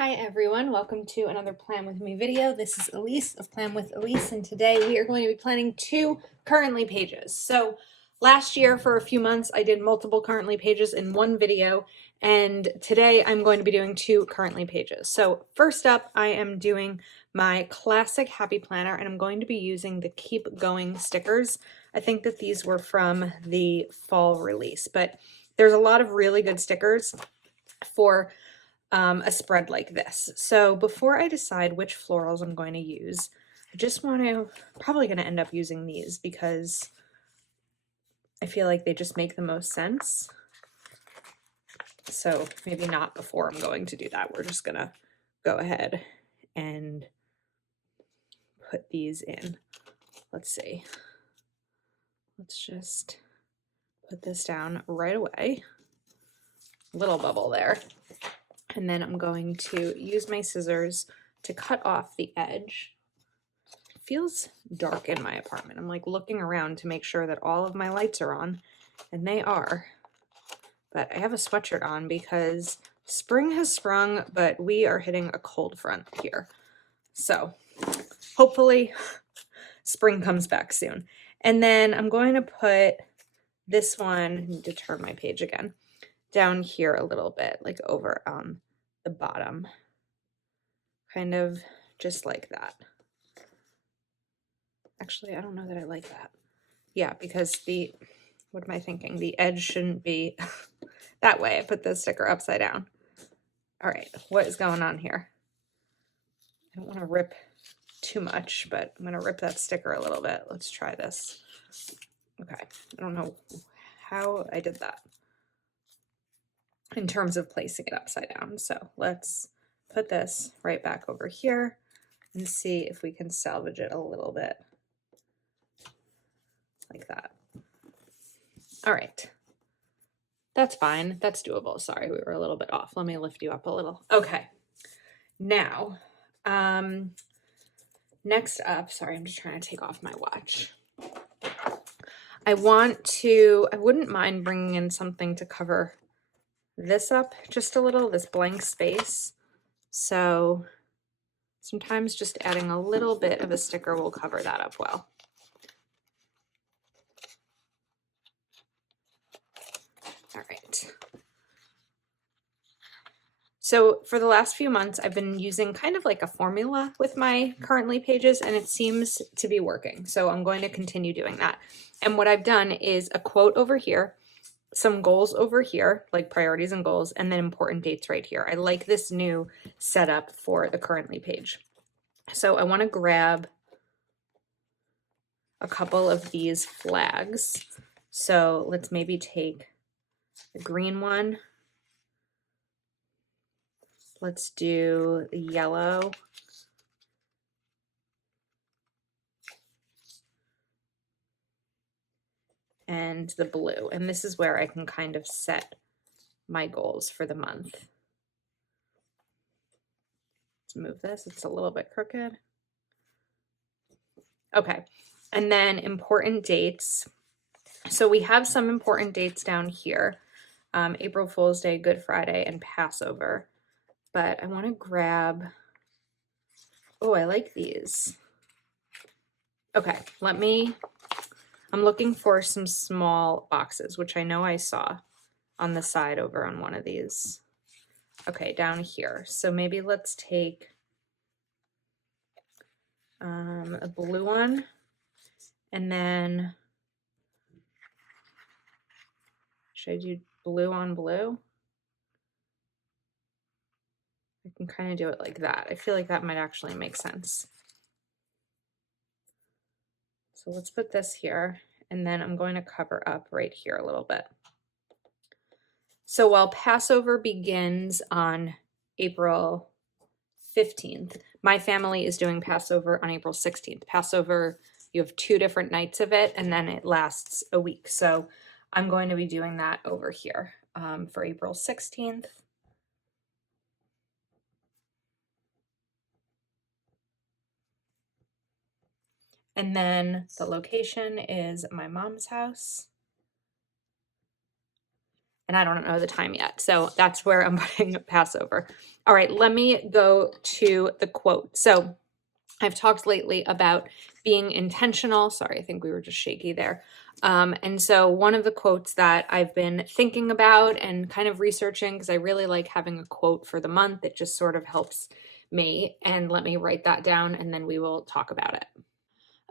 Hi everyone, welcome to another Plan With Me video. This is Elise of Plan With Elise, and today we are going to be planning 2 currently pages. So last year for a few months I did multiple currently pages in one video, and today I'm going to be doing 2 currently pages. So first up I am doing my classic happy planner, and I'm going to be using the Keep Going stickers. I think that these were from the fall release, but there's a lot of really good stickers for a spread like this. So before I decide which florals I'm going to use, I just want to, probably going to end up using these because I feel like they just make the most sense. So maybe not before I'm going to do that. We're just going to go ahead and put these in. Let's see. Let's just put this down right away. Little bubble there. And then I'm going to use my scissors to cut off the edge. It feels dark in my apartment. I'm like looking around to make sure that all of my lights are on, and they are. But I have a sweatshirt on because spring has sprung, but we are hitting a cold front here. So hopefully spring comes back soon. And then I'm going to put this one, I need to turn my page again, down here a little bit, like over on the bottom, kind of just like that. Actually, I don't know that I like that. Yeah, because what am I thinking? The edge shouldn't be that way. I put the sticker upside down. All right, what is going on here? I don't want to rip too much, but I'm going to rip that sticker a little bit. Let's try this. Okay, I don't know how I did that in terms of placing it upside down. So let's put this right back over here and see if we can salvage it a little bit like that. All right. That's fine. That's doable. Sorry, we were a little bit off. Let me lift you up a little. Okay. Now, next up, sorry, I'm just trying to take off my watch. I wouldn't mind bringing in something to cover this up just a little, this blank space. So sometimes just adding a little bit of a sticker will cover that up well. All right. So for the last few months, I've been using kind of like a formula with my currently pages, and it seems to be working. So I'm going to continue doing that. And what I've done is a quote over here, some goals over here, like priorities and goals, and then important dates right here. I like this new setup for the currently page. So I want to grab a couple of these flags. So let's maybe take the green one. Let's do the yellow. And the blue. And this is where I can kind of set my goals for the month. Let's move this. It's a little bit crooked. Okay. And then important dates. So we have some important dates down here. April Fool's Day, Good Friday, and Passover. But I want to grab, oh, I like these. Okay, I'm looking for some small boxes, which I know I saw on the side over on one of these. Okay, down here. So maybe let's take a blue one, and then should I do blue on blue? I can kind of do it like that. I feel like that might actually make sense. So let's put this here, and then I'm going to cover up right here a little bit. So while Passover begins on April 15th, my family is doing Passover on April 16th. Passover, you have 2 different nights of it, and then it lasts a week. So I'm going to be doing that over here for April 16th. And then the location is my mom's house. and I don't know the time yet. So that's where I'm putting Passover. All right, let me go to the quote. So I've talked lately about being intentional. Sorry, I think we were just shaky there. And so one of the quotes that I've been thinking about and kind of researching, because I really like having a quote for the month, it just sort of helps me. And let me write that down and then we will talk about it.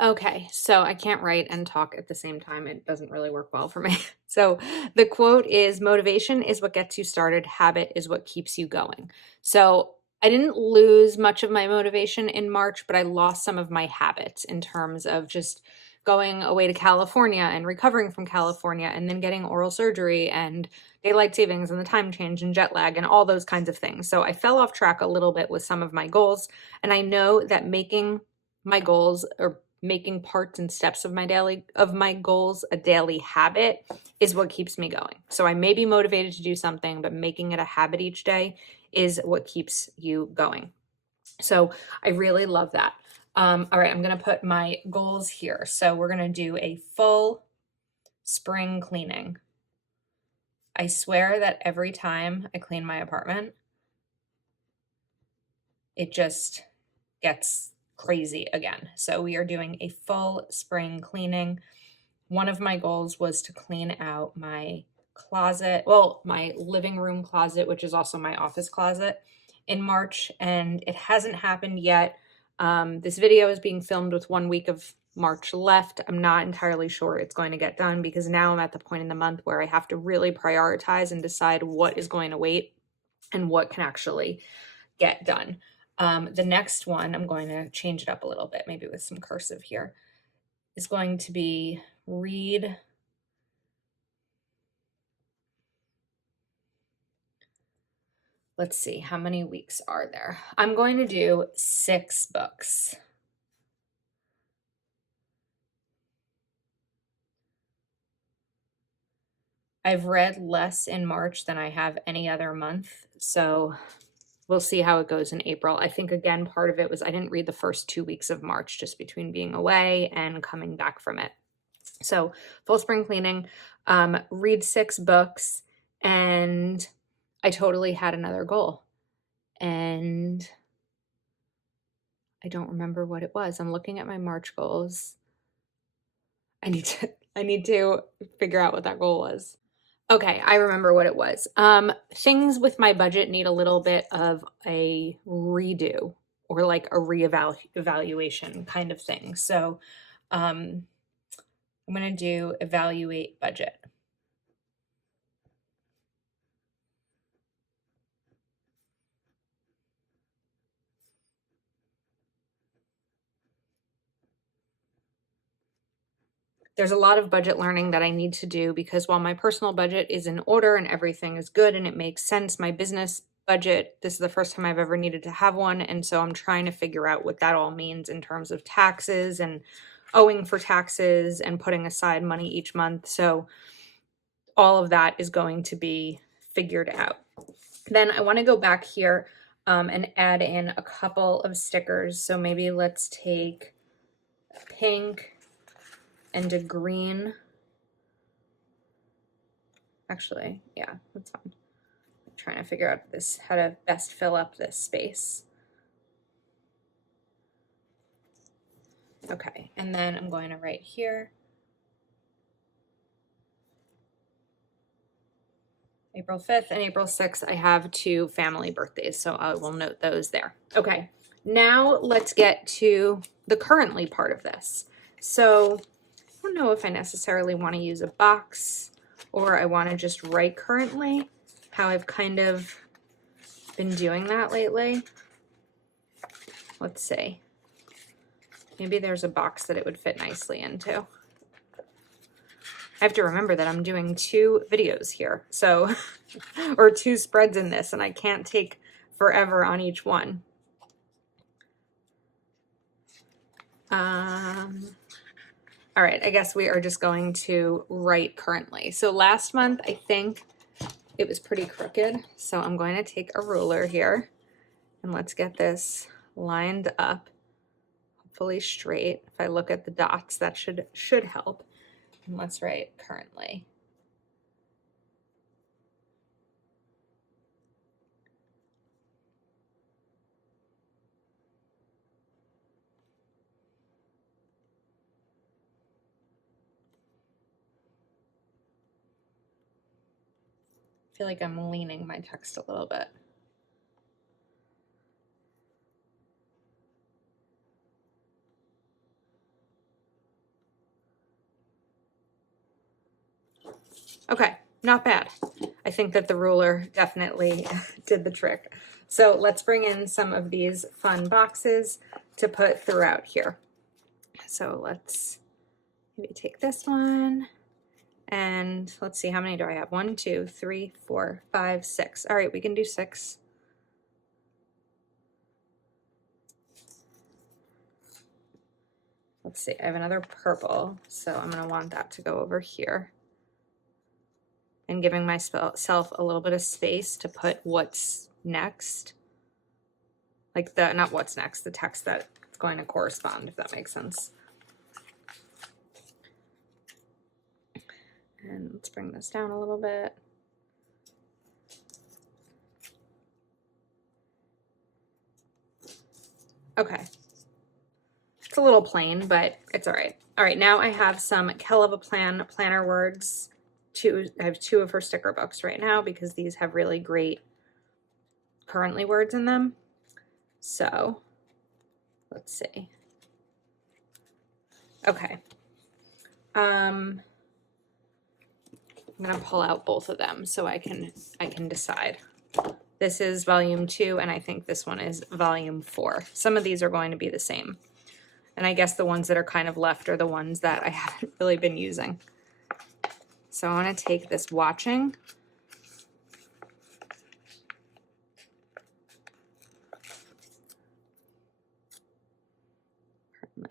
Okay, so I can't write and talk at the same time. It doesn't really work well for me. So the quote is, motivation is what gets you started, habit is what keeps you going. So I didn't lose much of my motivation in March, but I lost some of my habits in terms of just going away to California and recovering from California and then getting oral surgery and daylight savings and the time change and jet lag and all those kinds of things. So I fell off track a little bit with some of my goals. And I know that making my goals or making parts and steps of my goals a daily habit is what keeps me going. So I may be motivated to do something, but making it a habit each day is what keeps you going. So I really love that. All right, I'm going to put my goals here. So we're going to do a full spring cleaning. I swear that every time I clean my apartment, it just gets crazy again. So we are doing a full spring cleaning. One of my goals was to clean out my closet, well, my living room closet, which is also my office closet, in March, and it hasn't happened yet. This video is being filmed with 1 week of March left. I'm not entirely sure it's going to get done because now I'm at the point in the month where I have to really prioritize and decide what is going to wait and what can actually get done. The next one, I'm going to change it up a little bit, maybe with some cursive here, is going to be read. Let's see, how many weeks are there? I'm going to do 6 books. I've read less in March than I have any other month, so we'll see how it goes in April. I think, again, part of it was I didn't read the first 2 weeks of March just between being away and coming back from it. So full spring cleaning, read 6 books, and I totally had another goal. And I don't remember what it was. I'm looking at my March goals. I need to figure out what that goal was. Okay, I remember what it was. Things with my budget need a little bit of a redo or like a reevaluation kind of thing. So I'm going to do evaluate budget. There's a lot of budget learning that I need to do because while my personal budget is in order and everything is good and it makes sense, my business budget, this is the first time I've ever needed to have one. And so I'm trying to figure out what that all means in terms of taxes and owing for taxes and putting aside money each month. So all of that is going to be figured out. Then I want to go back here and add in a couple of stickers. So maybe let's take pink and a green. Actually, yeah, that's fine. I'm trying to figure out how to best fill up this space. Okay, and then I'm going to write here, April 5th and April 6th, I have 2 family birthdays, so I will note those there. Okay, now let's get to the currently part of this. So I don't know if I necessarily want to use a box or I want to just write currently, how I've kind of been doing that lately. Let's see. Maybe there's a box that it would fit nicely into. I have to remember that I'm doing 2 videos here, so, or 2 spreads in this, and I can't take forever on each one. All right, I guess we are just going to write currently. So last month, I think it was pretty crooked, so I'm going to take a ruler here, and let's get this lined up, hopefully straight. If I look at the dots, that should help. And let's write currently. feel like I'm leaning my text a little bit. Okay, not bad. I think that the ruler definitely did the trick. So let's bring in some of these fun boxes to put throughout here. So let's maybe take this one and let's see, how many do I have? 1, 2, 3, 4, 5, 6. All right, we can do 6. Let's see, I have another purple, so I'm gonna want that to go over here. And giving myself a little bit of space to put what's next. Like not what's next, the text that's going to correspond, if that makes sense. And let's bring this down a little bit. Okay. It's a little plain, but it's all right. All right, now I have some Hell of a planner words. I have 2 of her sticker books right now because these have really great currently words in them. So let's see. Okay. I'm gonna pull out both of them so I can decide. This is volume 2, and I think this one is volume 4. Some of these are going to be the same. And I guess the ones that are kind of left are the ones that I haven't really been using. So I want to take this watching.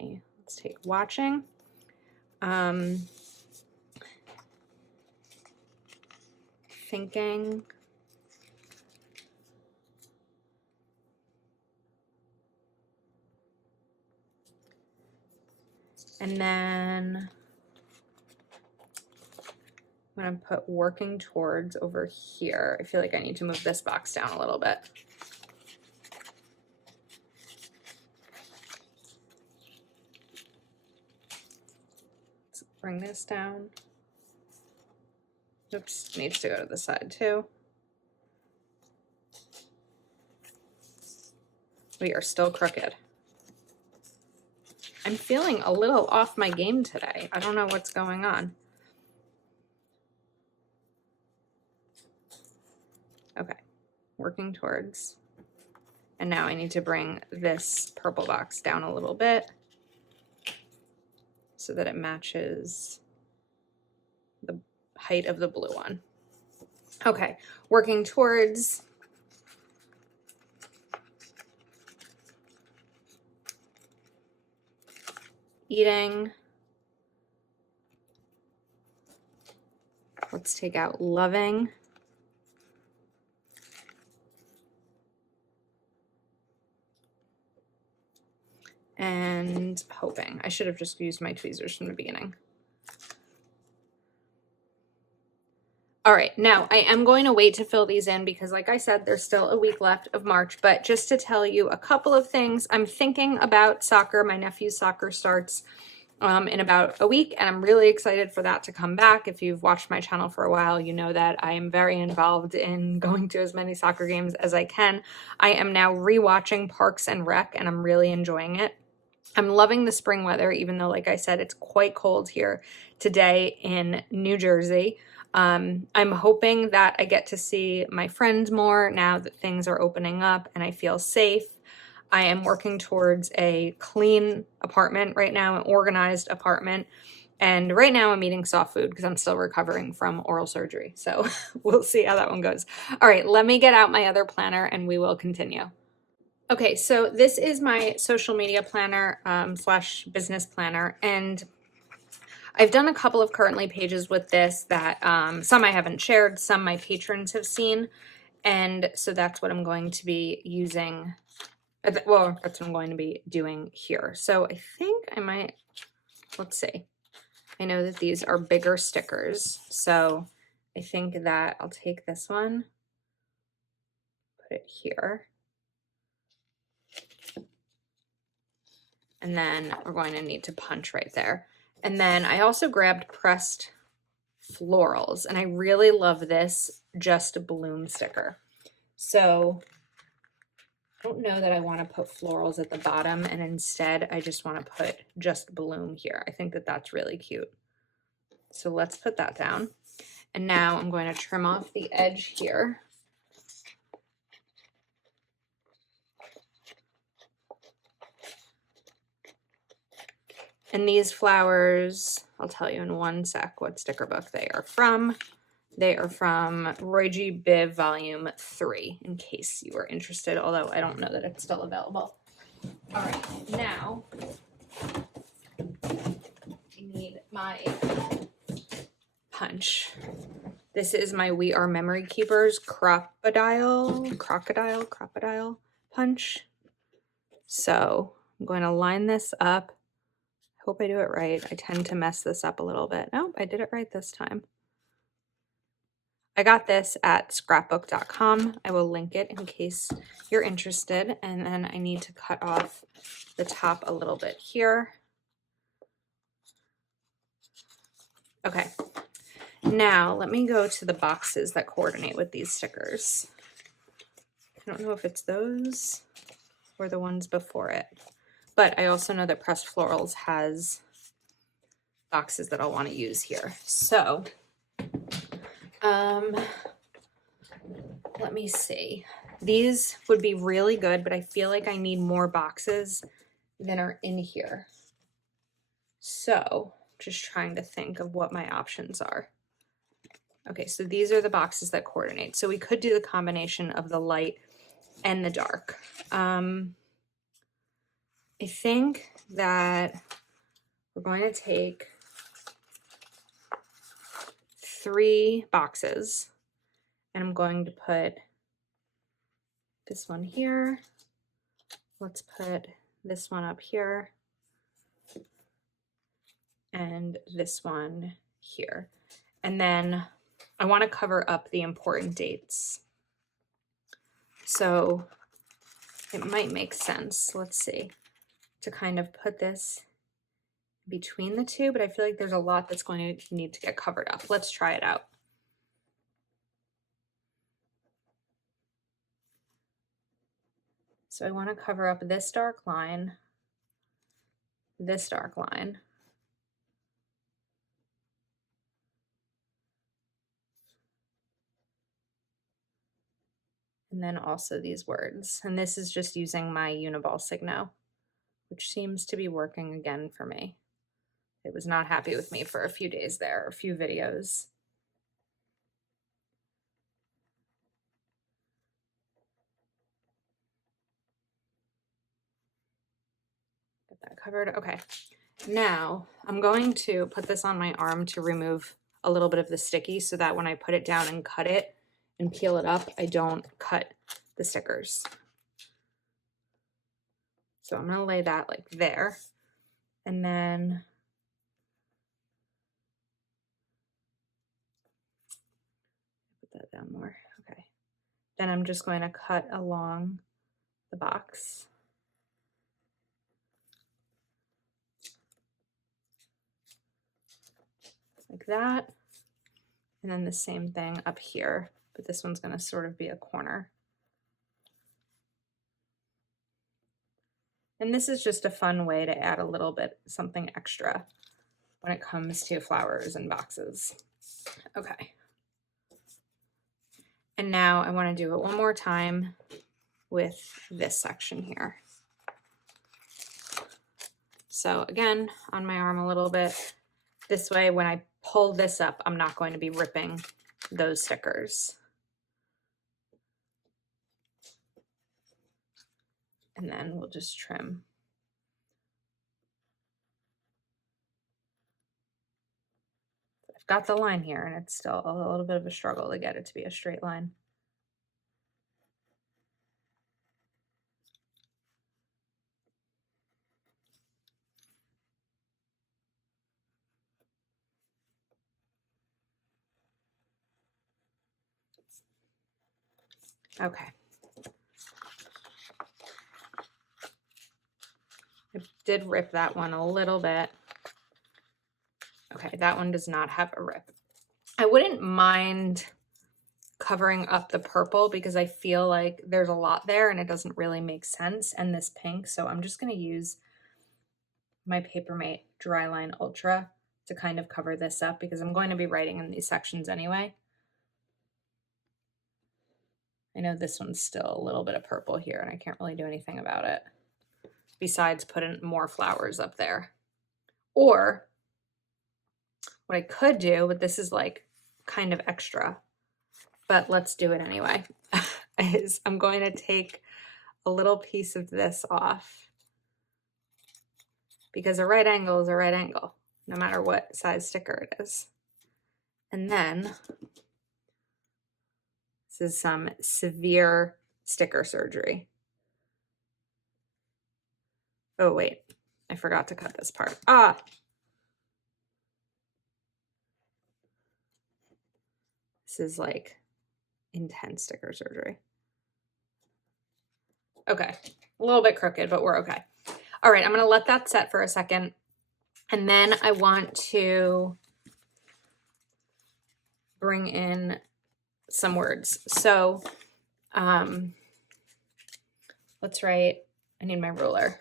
Let's take watching. Thinking. And then I'm going to put working towards over here. I feel like I need to move this box down a little bit. Let's bring this down. Oops, needs to go to the side too. We are still crooked. I'm feeling a little off my game today. I don't know what's going on. Okay, working towards. And now I need to bring this purple box down a little bit so that it matches the height of the blue one. Okay, working towards. Eating. Let's take out loving. And hoping. I should have just used my tweezers from the beginning. All right, now I am going to wait to fill these in because like I said, there's still a week left of March, but just to tell you a couple of things, I'm thinking about soccer. My nephew's soccer starts in about a week, and I'm really excited for that to come back. If you've watched my channel for a while, you know that I am very involved in going to as many soccer games as I can. I am now rewatching Parks and Rec, and I'm really enjoying it. I'm loving the spring weather, even though, like I said, it's quite cold here today in New Jersey. I'm hoping that I get to see my friends more now that things are opening up and I feel safe. I am working towards a clean apartment right now, an organized apartment. And right now I'm eating soft food because I'm still recovering from oral surgery. So we'll see how that one goes. All right, let me get out my other planner and we will continue. Okay, so this is my social media planner slash business planner, and I've done a couple of currently pages with this that some I haven't shared, some my patrons have seen, and so that's what I'm going to be using. Well, that's what I'm going to be doing here. So I think I might, let's see. I know that these are bigger stickers, so I think that I'll take this one, put it here. And then we're going to need to punch right there. And then I also grabbed pressed florals, and I really love this just bloom sticker. So I don't know that I want to put florals at the bottom, and instead I just want to put just bloom here. I think that that's really cute. So let's put that down. And now I'm going to trim off the edge here. And these flowers, I'll tell you in one sec what sticker book they are from. They are from Roy G. Biv Volume 3, in case you were interested, although I don't know that it's still available. All right, now I need my punch. This is my We Are Memory Keepers crocodile punch. So I'm going to line this up. Hope I do it right. I tend to mess this up a little bit. Nope, I did it right this time. I got this at scrapbook.com. I will link it in case you're interested. And then I need to cut off the top a little bit here. Okay. Now let me go to the boxes that coordinate with these stickers. I don't know if it's those or the ones before it. But I also know that Pressed Florals has boxes that I'll want to use here. So, let me see. These would be really good, but I feel like I need more boxes than are in here. So, just trying to think of what my options are. Okay, so these are the boxes that coordinate. So we could do the combination of the light and the dark. I think that we're going to take 3 boxes and I'm going to put this one here. Let's put this one up here and this one here. And then I want to cover up the important dates. So it might make sense, let's see, to kind of put this between the two, but I feel like there's a lot that's going to need to get covered up. Let's try it out. So I want to cover up this dark line, this dark line, and then also these words. And this is just using my Uniball Signo, which seems to be working again for me. It was not happy with me for a few days there, a few videos. Get that covered. Okay. Now I'm going to put this on my arm to remove a little bit of the sticky so that when I put it down and cut it and peel it up, I don't cut the stickers. So I'm going to lay that like there, and then put that down more. Okay. Then I'm just going to cut along the box. Like that. And then the same thing up here, but this one's going to sort of be a corner. And this is just a fun way to add a little bit something extra when it comes to flowers and boxes. Okay. And now I want to do it one more time with this section here. So again, on my arm a little bit. This way, when I pull this up, I'm not going to be ripping those stickers. And then we'll just trim. I've got the line here, and it's still a little bit of a struggle to get it to be a straight line. Okay. I did rip that one a little bit. Okay, that one does not have a rip. I wouldn't mind covering up the purple because I feel like there's a lot there and it doesn't really make sense, and this pink. So I'm just going to use my Papermate Dryline Ultra to kind of cover this up because I'm going to be writing in these sections anyway. I know this one's still a little bit of purple here and I can't really do anything about it besides putting more flowers up there. Or what I could do, but this is like kind of extra, but let's do it anyway, is I'm going to take a little piece of this off because a right angle is a right angle, no matter what size sticker it is. And then this is some severe sticker surgery. Oh, wait, I forgot to cut this part. Ah, this is like intense sticker surgery. Okay, a little bit crooked, but we're okay. All right, I'm gonna let that set for a second. And then I want to bring in some words. So let's write, I need my ruler.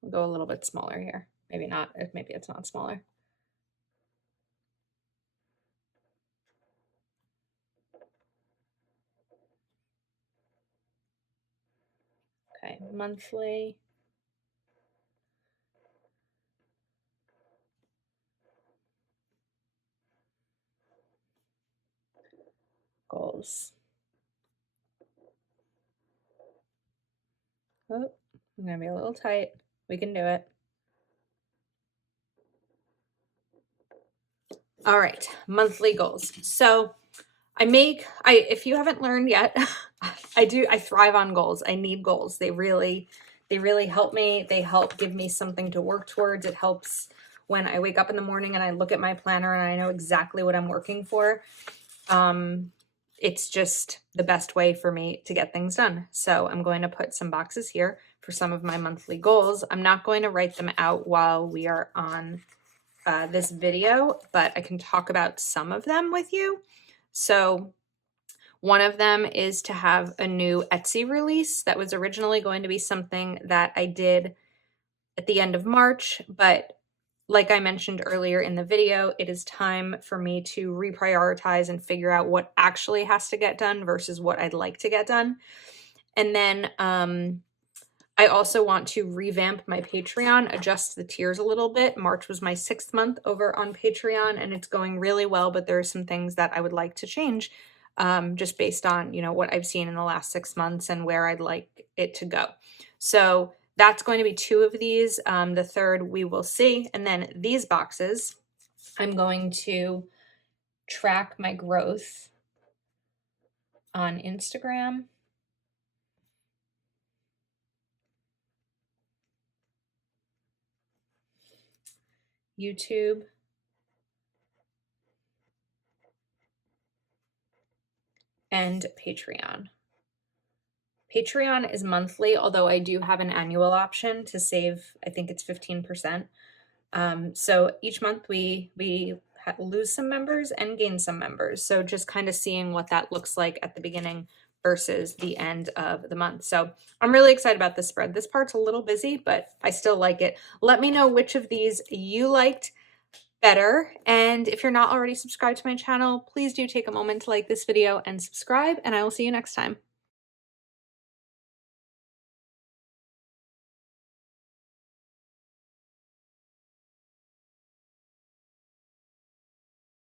We'll go a little bit smaller here. Maybe not, maybe it's not smaller. Okay, monthly. Goals. Oh, I'm gonna be a little tight. We can do it. All right, monthly goals. So if you haven't learned yet, I thrive on goals. I need goals. They really help me. They help give me something to work towards. It helps when I wake up in the morning and I look at my planner and I know exactly what I'm working for. It's just the best way for me to get things done. So I'm going to put some boxes here for some of my monthly goals. I'm not going to write them out while we are on this video, but I can talk about some of them with you. So one of them is to have a new Etsy release. That was originally going to be something that I did at the end of March, but like I mentioned earlier in the video, it is time for me to reprioritize and figure out what actually has to get done versus what I'd like to get done. And then I also want to revamp my Patreon, adjust the tiers a little bit. March was my 6th month over on Patreon and it's going really well, but there are some things that I would like to change just based on, you know, what I've seen in the last 6 months and where I'd like it to go. So that's going to be 2 of these. The third we will see. And then these boxes, I'm going to track my growth on Instagram, YouTube, and Patreon. Patreon is monthly, although I do have an annual option to save, I think it's 15%. So each month we lose some members and gain some members. So just kind of seeing what that looks like at the beginning versus the end of the month. So I'm really excited about this spread. This part's a little busy, but I still like it. Let me know which of these you liked better. And if you're not already subscribed to my channel, please do take a moment to like this video and subscribe, and I will see you next time.